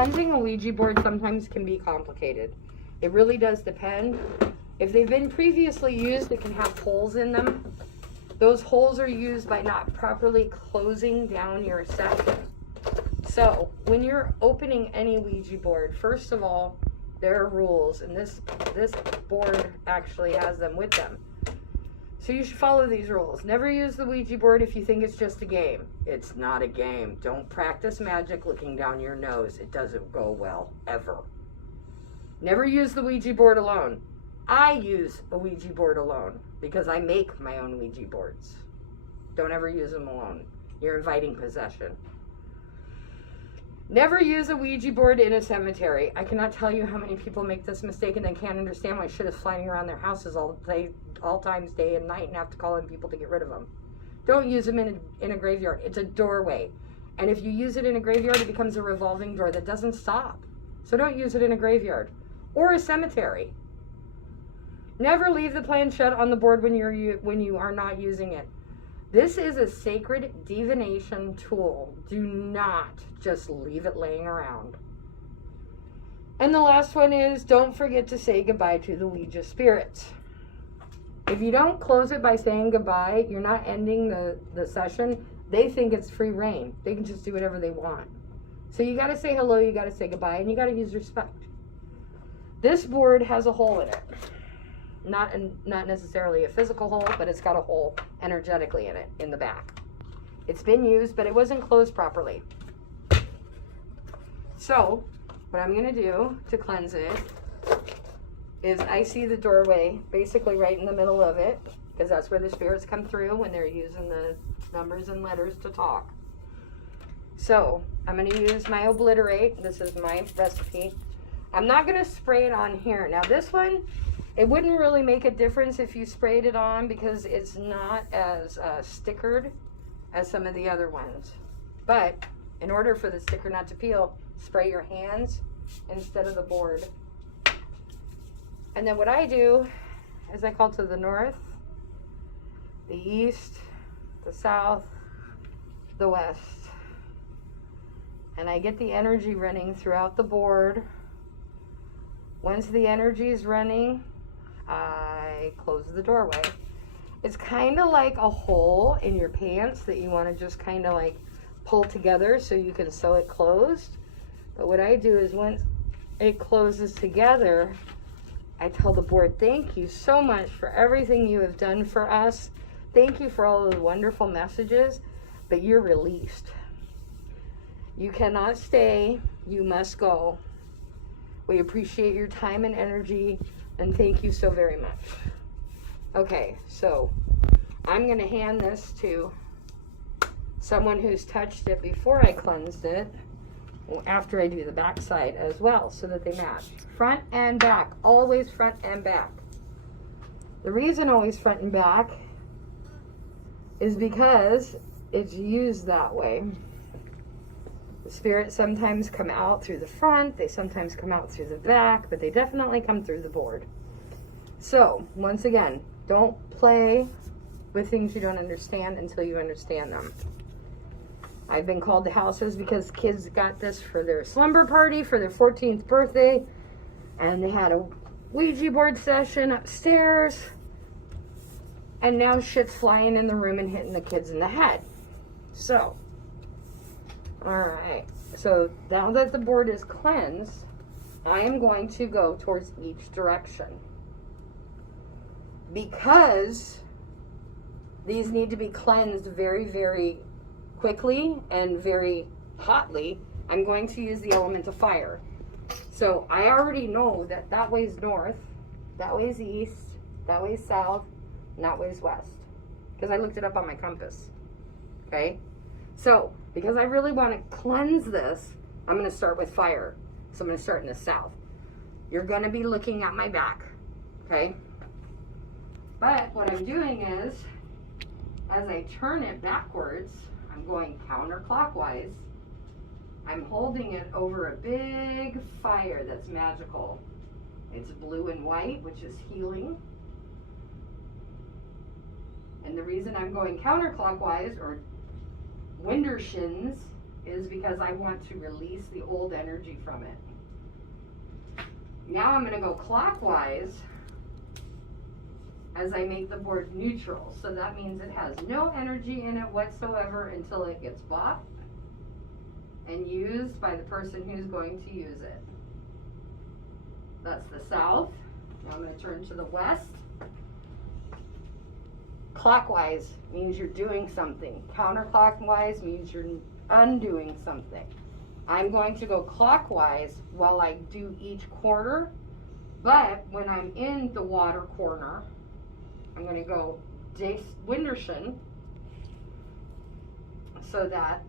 cleansing a Ouija board sometimes can be complicated. It really does depend. If they've been previously used, it can have holes in them. Those holes are used by not properly closing down your session. So when you're opening any Ouija board, first of all, there are rules, and this board actually has them with them. So you should follow these rules. Never use the Ouija board if you think it's just a game. It's not a game. Don't practice magic looking down your nose. It doesn't go well, ever. Never use the Ouija board alone. I use a Ouija board alone because I make my own Ouija boards. Don't ever use them alone. You're inviting possession. Never use a Ouija board in a cemetery. I cannot tell you how many people make this mistake and then can't understand why shit is flying around their houses all times, day and night, and have to call in people to get rid of them. Don't use them in a graveyard. It's a doorway. And if you use it in a graveyard, it becomes a revolving door that doesn't stop. So don't use it in a graveyard or a cemetery. Never leave the planchette on the board when you are not using it. This is a sacred divination tool. Do not just leave it laying around. And the last one is, don't forget to say goodbye to the Ouija spirits. If you don't close it by saying goodbye, you're not ending the session. They think it's free reign. They can just do whatever they want. So you got to say hello, you got to say goodbye, and you got to use respect. This board has a hole in it. Not necessarily a physical hole, but it's got a hole energetically in it, in the back. It's been used, but it wasn't closed properly. So, what I'm going to do to cleanse it is I see the doorway basically right in the middle of it, because that's where the spirits come through when they're using the numbers and letters to talk. So, I'm going to use my obliterate. This is my recipe. I'm not going to spray it on here. Now, this one, it wouldn't really make a difference if you sprayed it on because it's not as stickered as some of the other ones. But in order for the sticker not to peel, spray your hands instead of the board. And then what I do is I call to the north, the east, the south, the west. And I get the energy running throughout the board. Once the energy is running, I close the doorway. It's kind of like a hole in your pants that you want to just kind of like pull together so you can sew it closed. But what I do is once it closes together, I tell the board, thank you so much for everything you have done for us. Thank you for all of the wonderful messages, but you're released. You cannot stay, you must go. We appreciate your time and energy, and thank you so very much. Okay, so I'm going to hand this to someone who's touched it before I cleansed it, after I do the back side as well, so that they match. Front and back, always front and back. The reason always front and back is because it's used that way. The spirits sometimes come out through the front, they sometimes come out through the back, but they definitely come through the board. So, once again, don't play with things you don't understand until you understand them. I've been called to houses because kids got this for their slumber party for their 14th birthday, and they had a Ouija board session upstairs, and now shit's flying in the room and hitting the kids in the head. So, alright, so now that the board is cleansed, I am going to go towards each direction. Because these need to be cleansed very, very quickly and very hotly, I'm going to use the element of fire. So I already know that that way's north, that way's east, that way's south, and that way's west. Because I looked it up on my compass. Okay? So, because I really want to cleanse this, I'm going to start with fire. So I'm going to start in the south. You're going to be looking at my back. Okay? But what I'm doing is, as I turn it backwards, I'm going counterclockwise. I'm holding it over a big fire that's magical. It's blue and white, which is healing. And the reason I'm going counterclockwise, or windershins, is because I want to release the old energy from it. Now I'm going to go clockwise as I make the board neutral. So that means it has no energy in it whatsoever until it gets bought and used by the person who's going to use it. That's the south. Now I'm going to turn to the west. Clockwise means you're doing something. Counterclockwise means you're undoing something. I'm going to go clockwise while I do each corner, but when I'm in the water corner, I'm going to go Winderschen so that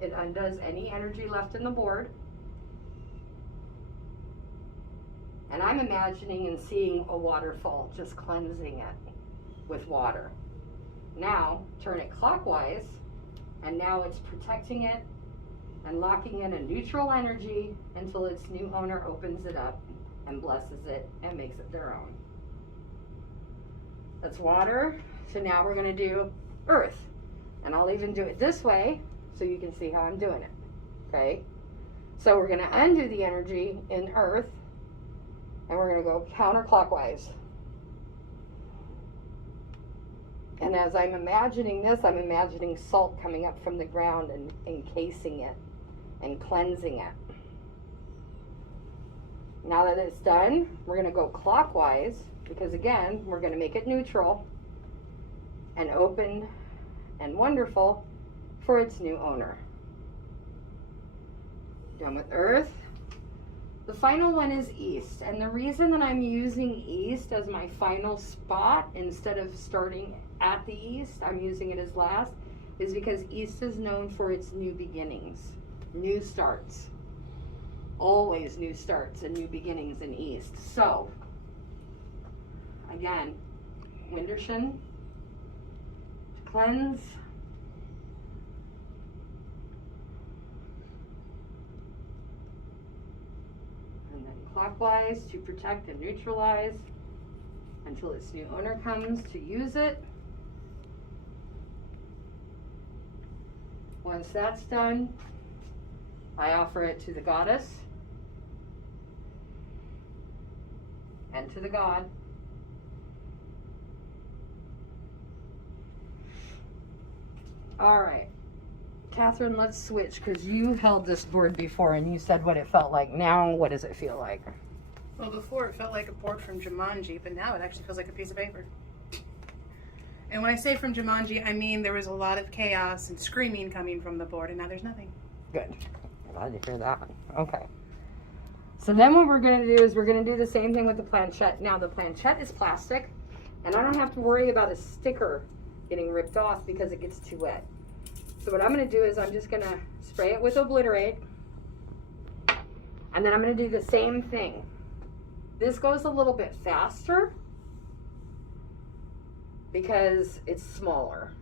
it undoes any energy left in the board. And I'm imagining and seeing a waterfall, just cleansing it with water. Now, turn it clockwise, and now it's protecting it and locking in a neutral energy until its new owner opens it up and blesses it and makes it their own. That's water. So now we're going to do earth. And I'll even do it this way so you can see how I'm doing it. Okay? So we're going to undo the energy in earth, and we're going to go counterclockwise. And as I'm imagining this, I'm imagining salt coming up from the ground and encasing it and cleansing it. Now that it's done, we're going to go clockwise because, again, we're going to make it neutral and open and wonderful for its new owner. Done with earth. The final one is east, and the reason that I'm using east as my final spot instead of starting at the east, I'm using it as last, is because east is known for its new beginnings, new starts. Always new starts and new beginnings in east. So, again, Winderschen, cleanse, and then clockwise to protect and neutralize until its new owner comes to use it. Once that's done, I offer it to the goddess and to the god. All right, Catherine, let's switch because you held this board before and you said what it felt like. Now, what does it feel like? Well, before it felt like a board from Jumanji, but now it actually feels like a piece of paper. And when I say from Jumanji, I mean there was a lot of chaos and screaming coming from the board, and now there's nothing. Good. Glad to hear that. Okay. So then what we're going to do is we're going to do the same thing with the planchette. Now, the planchette is plastic, and I don't have to worry about a sticker getting ripped off because it gets too wet. So what I'm going to do is I'm just going to spray it with Obliterate, and then I'm going to do the same thing. This goes a little bit faster because it's smaller.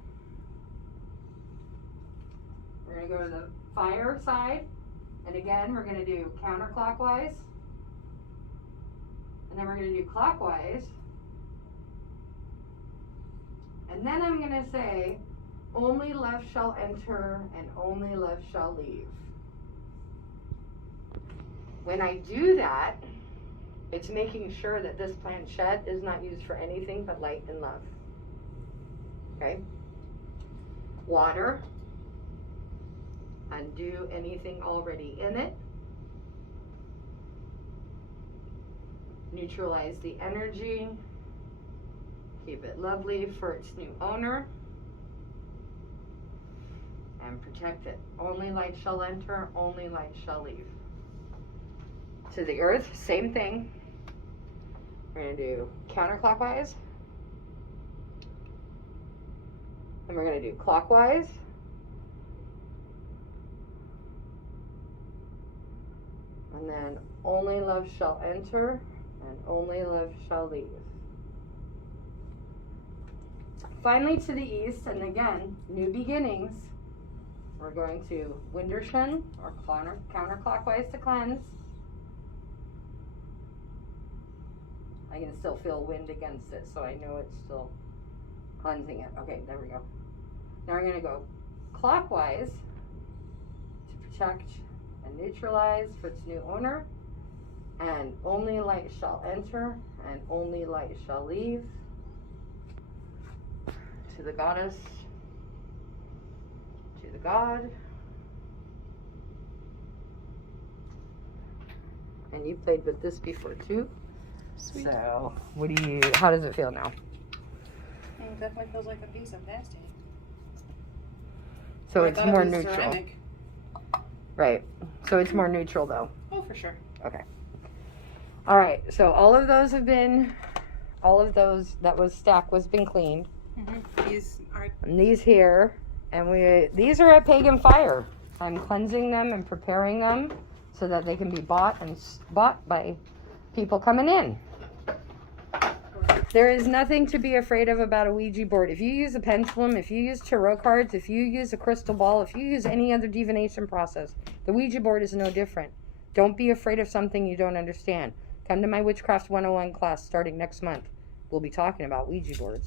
We're going to go to the fire side, and again we're going to do counterclockwise, and then we're going to do clockwise, and then I'm going to say only left shall enter and only left shall leave. When I do that, it's making sure that this planchette is not used for anything but light and love. Okay? Water. Undo anything already in it. Neutralize the energy. Keep it lovely for its new owner. And protect it. Only light shall enter, only light shall leave. To the earth, same thing. We're going to do counterclockwise. And we're going to do clockwise. And then only love shall enter and only love shall leave. Finally to the east, and again, new beginnings. We're going to Winderschen, or counterclockwise to cleanse. I can still feel wind against it, so I know it's still cleansing it. Okay, there we go. Now we're going to go clockwise checked and neutralized for its new owner. And only light shall enter, and only light shall leave. To the goddess, to the god. And you played with this before too. Sweet. So, how does it feel now? It definitely feels like a piece of nasty. So I it's thought it more was neutral. ceramic. Right. So it's more neutral though. Oh, for sure. Okay. All right. So all of those, that was stacked was been cleaned. Mm-hmm. These are. And these here, and these are at Pagan Fyre. I'm cleansing them and preparing them so that they can be bought by people coming in. There is nothing to be afraid of about a Ouija board. If you use a pendulum, if you use tarot cards, if you use a crystal ball, if you use any other divination process, the Ouija board is no different. Don't be afraid of something you don't understand. Come to my WitchCraft 101 class starting next month. We'll be talking about Ouija boards.